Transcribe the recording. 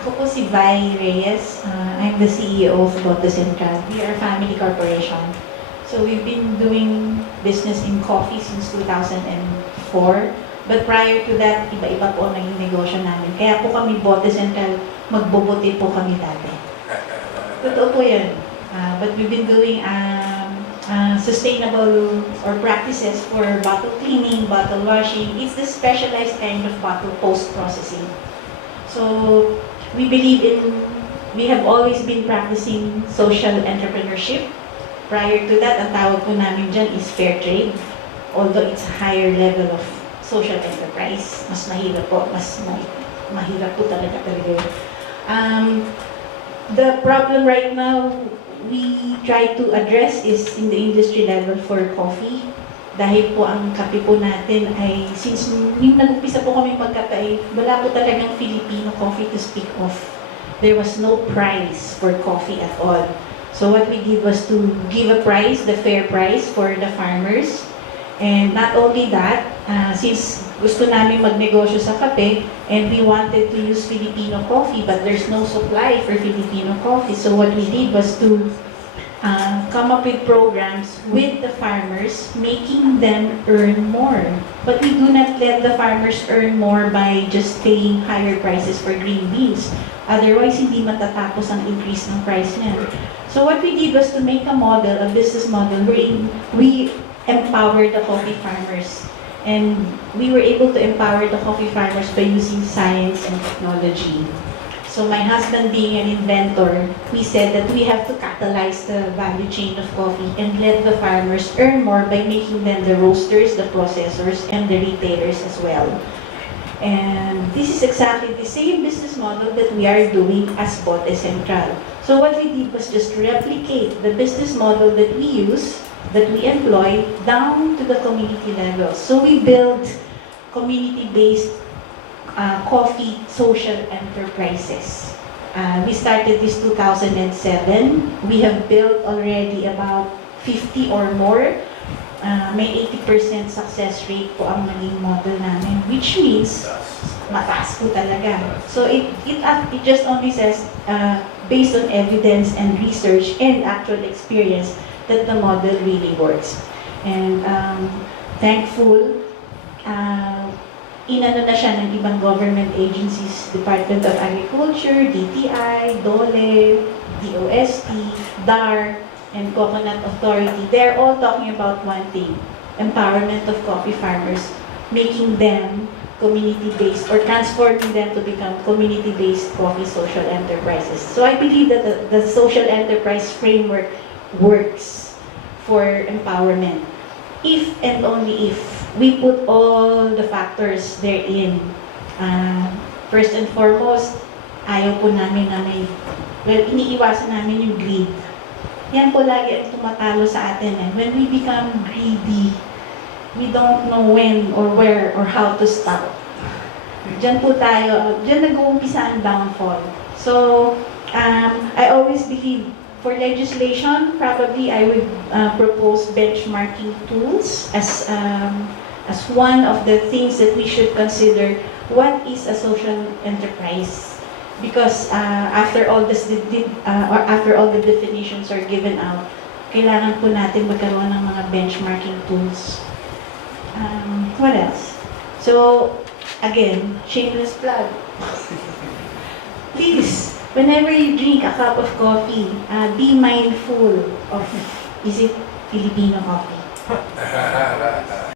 Ako po si Bay Reyes. I'm the CEO of Boto Central. We are a family corporation. So we've been doing business in coffee since 2004. But prior to that, iba-iba po ang naging negosyo namin. Kaya po kami Boto Central, magbobote po kami dati. Totoo po yan. But we've been doing sustainable or practices for bottle cleaning, bottle washing. It's the specialized kind of bottle post-processing. So we have always been practicing social entrepreneurship. Prior to that, ang tawag po namin dyan is fair trade. Although it's a higher level of social enterprise. Mas mahirap po, mahirap po talaga yun. The problem right now we try to address is in the industry level for coffee. Dahil po ang kape po natin ay, since yung nag-umpisa po kami magkape ay wala po talagang Filipino coffee to speak of. There was no price for coffee at all. So what we did was to give a price, the fair price for the farmers. And not only that, since gusto namin magnegosyo sa kape, and we wanted to use Filipino coffee, but there's no supply for Filipino coffee. So what we did was to come up with programs with the farmers, making them earn more. But we do not let the farmers earn more by just paying higher prices for green beans. Otherwise, hindi matatapos ang increase ng price niya. So what we did was to make a model, a business model, wherein we empower the coffee farmers. And we were able to empower the coffee farmers by using science and technology. So my husband being an inventor, we said that we have to catalyze the value chain of coffee and let the farmers earn more by making them the roasters, the processors, and the retailers as well. And this is exactly the same business model that we are doing as Bote Central. So what we did was just replicate the business model that we use, that we employ, down to the community level. So we build community-based coffee social enterprises. We started this 2007. We have built already about 50 or more. May 80% success rate po ang naging model namin, which means mataas po talaga. So it just only says, based on evidence and research and actual experience, that the model really works. And thankful, inano na siya ng ibang government agencies, Department of Agriculture, DTI, DOLE, DOST, DAR, and Coconut Authority. They're all talking about one thing, empowerment of coffee farmers, making them community-based or transforming them to become community-based coffee social enterprises. So I believe that the social enterprise framework works for empowerment if and only if we put all the factors therein. First and foremost, ayaw po namin na iniiwasan namin yung greed. Yan po lagi ang tumatalo sa atin. When we become greedy, we don't know when or where or how to stop. Diyan po tayo, diyan nag-uumpisa ang downfall. So, I always believe, for legislation, probably I would propose benchmarking tools as one of the things that we should consider. What is a social enterprise? Because after all the definitions are given out, kailangan po natin magkaroon ng mga benchmarking tools. What else? So, again, shameless plug. Please, whenever you drink a cup of coffee, be mindful of, is it Filipino coffee?